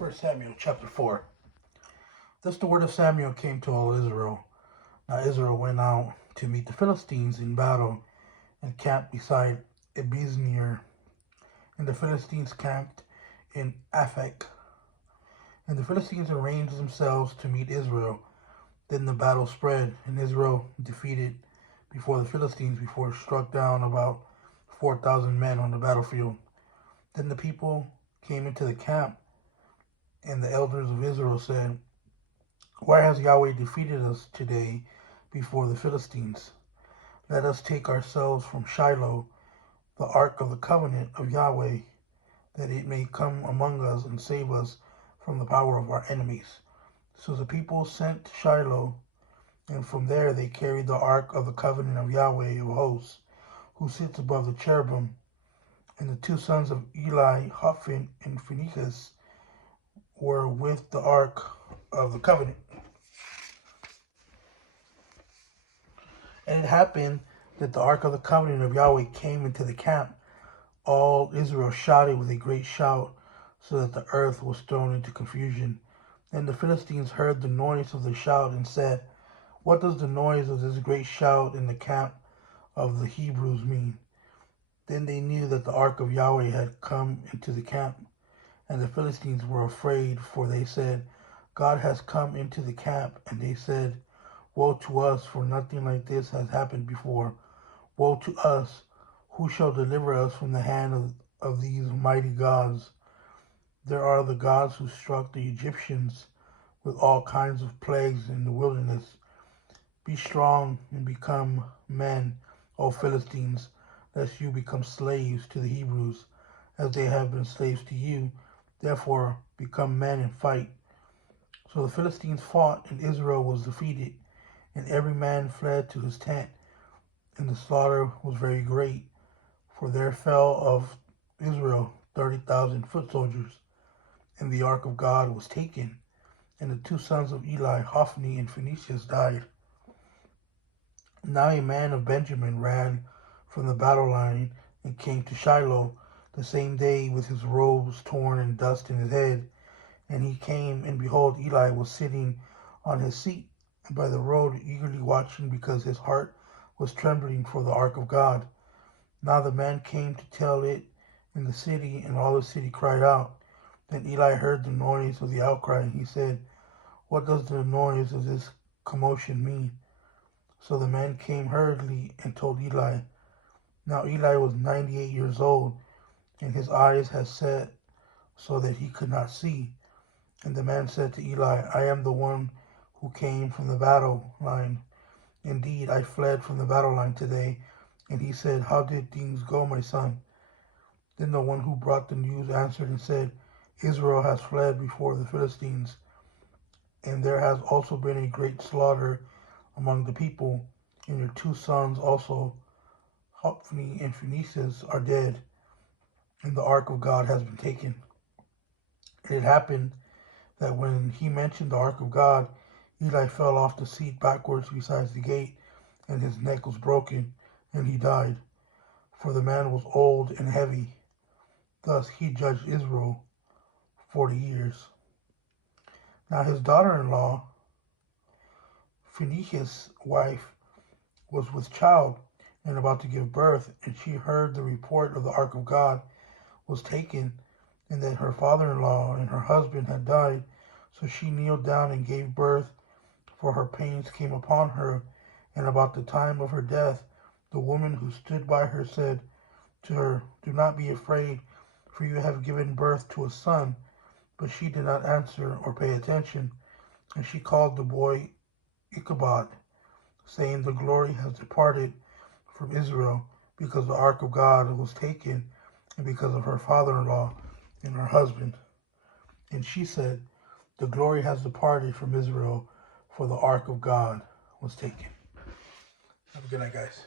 1 Samuel chapter 4. Thus the word of Samuel came to all Israel. Now Israel went out to meet the Philistines in battle and camped beside Ebenezer. And the Philistines camped in Aphek. And the Philistines arranged themselves to meet Israel. Then the battle spread, and Israel defeated before the Philistines before it struck down about 4,000 men on the battlefield. Then the people came into the camp, and the elders of Israel said, "Why has Yahweh defeated us today before the Philistines? Let us take ourselves from Shiloh, the ark of the covenant of Yahweh, that it may come among us and save us from the power of our enemies." So the people sent to Shiloh, and from there they carried the ark of the covenant of Yahweh of hosts, who sits above the cherubim. And the two sons of Eli, Hophni and Phinehas, were with the ark of the covenant. And it happened that the ark of the covenant of Yahweh came into the camp. All Israel shouted with a great shout, so that the earth was thrown into confusion. Then the Philistines heard the noise of the shout and said, "What does the noise of this great shout in the camp of the Hebrews mean?" Then they knew that the ark of Yahweh had come into the camp. And the Philistines were afraid, for they said, "God has come into the camp." And they said, "Woe to us, for nothing like this has happened before. Woe to us! Who shall deliver us from the hand of these mighty gods? There are the gods who struck the Egyptians with all kinds of plagues in the wilderness. Be strong and become men, O Philistines, lest you become slaves to the Hebrews, as they have been slaves to you. Therefore, become men and fight." So the Philistines fought, and Israel was defeated, and every man fled to his tent. And the slaughter was very great, for there fell of Israel 30,000 foot soldiers. And the ark of God was taken, and the two sons of Eli, Hophni and Phinehas, died. Now a man of Benjamin ran from the battle line and came to Shiloh the same day with his robes torn and dust in his head. And he came, and behold, Eli was sitting on his seat by the road, eagerly watching, because his heart was trembling for the ark of God. Now the man came to tell it in the city, and all the city cried out. Then Eli heard the noise of the outcry, and he said, "What does the noise of this commotion mean?" So the man came hurriedly and told Eli. Now Eli was 98 years old, and his eyes had set so that he could not see. And the man said to Eli, "I am the one who came from the battle line. Indeed, I fled from the battle line today." And he said, "How did things go, my son?" Then the one who brought the news answered and said, "Israel has fled before the Philistines, and there has also been a great slaughter among the people, and your two sons also, Hophni and Phinehas, are dead, and the ark of God has been taken." And it happened that when he mentioned the ark of God, Eli fell off the seat backwards beside the gate, and his neck was broken, and he died. For the man was old and heavy. Thus he judged Israel 40 years. Now his daughter-in-law, Phinehas' wife, was with child and about to give birth, and she heard the report of the ark of God was taken, and that her father-in-law and her husband had died. So she kneeled down and gave birth, for her pains came upon her. And about the time of her death, the woman who stood by her said to her, "Do not be afraid, for you have given birth to a son." But she did not answer or pay attention. And she called the boy Ichabod, saying, "The glory has departed from Israel, because the ark of God was taken, and because of her father-in-law and her husband." And she said, "The glory has departed from Israel, for the ark of God was taken." Have a good night, guys.